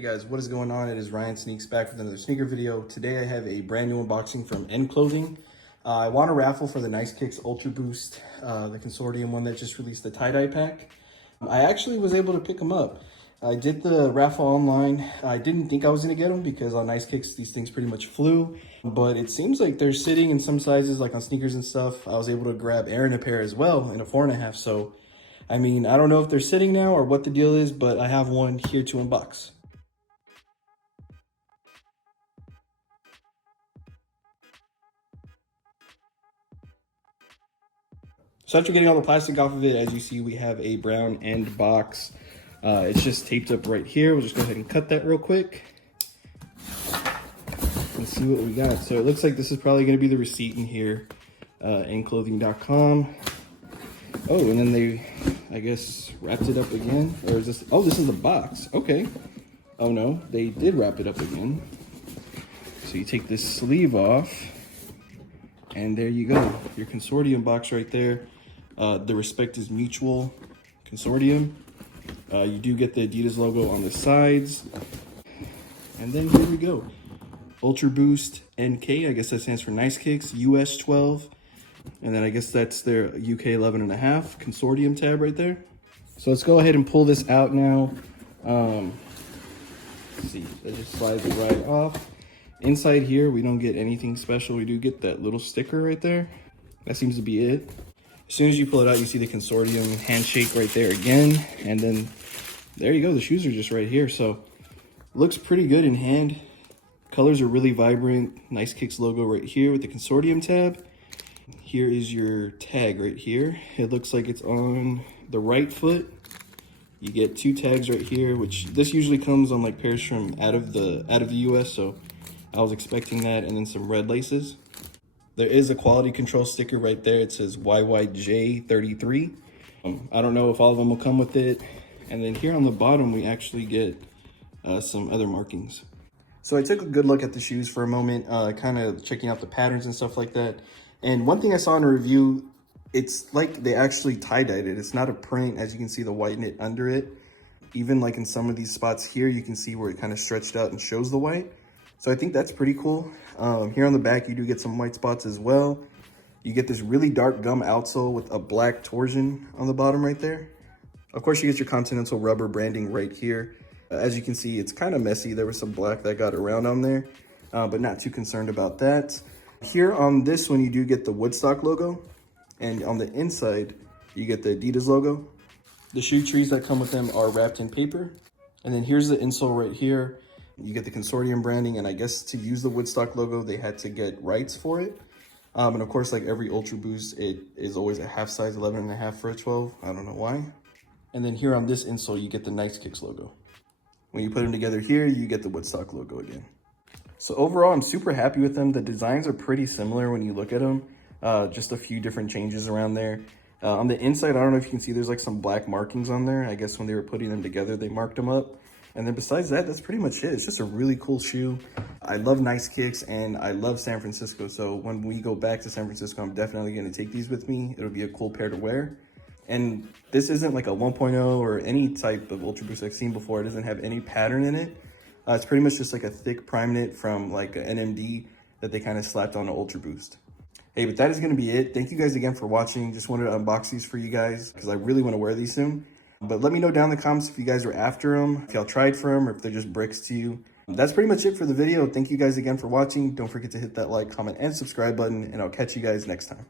Hey guys, what is going on? It is Ryan Sneaks back with another sneaker video. Today I have a brand new unboxing from End Clothing. I won a raffle for the Nice Kicks Ultra Boost, the Consortium one that just released the tie-dye pack. I actually was able to pick them up. I did the raffle online. I didn't think I was going to get them because on Nice Kicks these things pretty much flew. But it seems like they're sitting in some sizes, like on sneakers and stuff. I was able to grab Aaron a pair as well in a 4.5. So, I mean, I don't know if they're sitting now or what the deal is, but I have one here to unbox. So after getting all the plastic off of it, as you see, we have a brown end box. It's just taped up right here. We'll just go ahead and cut that real quick and see what we got. So it looks like this is probably going to be the receipt in here, endclothing.com. Oh, and then they, I guess, wrapped it up again. Or is this, oh, this is the box. Okay. Oh no, they did wrap it up again. So you take this sleeve off and there you go. Your Consortium box right there. The respect is mutual Consortium. You do get the Adidas logo on the sides. And then here we go. Ultra Boost NK, I guess that stands for Nice Kicks, US 12. And then I guess that's their UK 11.5 Consortium tab right there. So let's go ahead and pull this out now. Let's see, that just slides it right off. Inside here, we don't get anything special. We do get that little sticker right there. That seems to be it. As soon as you pull it out, you see the Consortium handshake right there again. And then there you go. The shoes are just right here. So looks pretty good in hand. Colors are really vibrant. Nice Kicks logo right here with the Consortium tab. Here is your tag right here. It looks like it's on the right foot. You get 2 tags right here, which this usually comes on like pairs from out of the US. So I was expecting that, and then some red laces. There is a quality control sticker right there. It says YYJ33. I don't know if all of them will come with it. And then here on the bottom, we actually get some other markings. So I took a good look at the shoes for a moment, kind of checking out the patterns and stuff like that. And one thing I saw in a review, it's like they actually tie-dyed it. It's not a print, as you can see the white knit under it. Even like in some of these spots here, you can see where it kind of stretched out and shows the white. So I think that's pretty cool. Here on the back, you do get some white spots as well. You get this really dark gum outsole with a black torsion on the bottom right there. Of course, you get your Continental rubber branding right here. As you can see, it's kind of messy. There was some black that got around on there, but not too concerned about that. Here on this one, you do get the Woodstock logo. And on the inside, you get the Adidas logo. The shoe trees that come with them are wrapped in paper. And then here's the insole right here. You get the Consortium branding, and I guess to use the Woodstock logo, they had to get rights for it. And of course, like every Ultra Boost, it is always a half size, 11.5 for a 12. I don't know why. And then here on this insole, you get the Nice Kicks logo. When you put them together here, you get the Woodstock logo again. So overall, I'm super happy with them. The designs are pretty similar when you look at them. Just a few different changes around there. On the inside, I don't know if you can see, there's like some black markings on there. I guess when they were putting them together, they marked them up. And then besides that, that's pretty much it. It's just a really cool shoe. I love Nice Kicks and I love San Francisco. So when we go back to San Francisco, I'm definitely going to take these with me. It'll be a cool pair to wear. And this isn't like a 1.0 or any type of Ultra Boost I've seen before. It doesn't have any pattern in it. It's pretty much just like a thick prime knit from like an NMD that they kind of slapped on an Ultra Boost. Hey, but that is going to be it. Thank you guys again for watching. Just wanted to unbox these for you guys because I really want to wear these soon. But let me know down in the comments if you guys are after them, if y'all tried for them, or if they're just bricks to you. That's pretty much it for the video. Thank you guys again for watching. Don't forget to hit that like, comment, and subscribe button, and I'll catch you guys next time.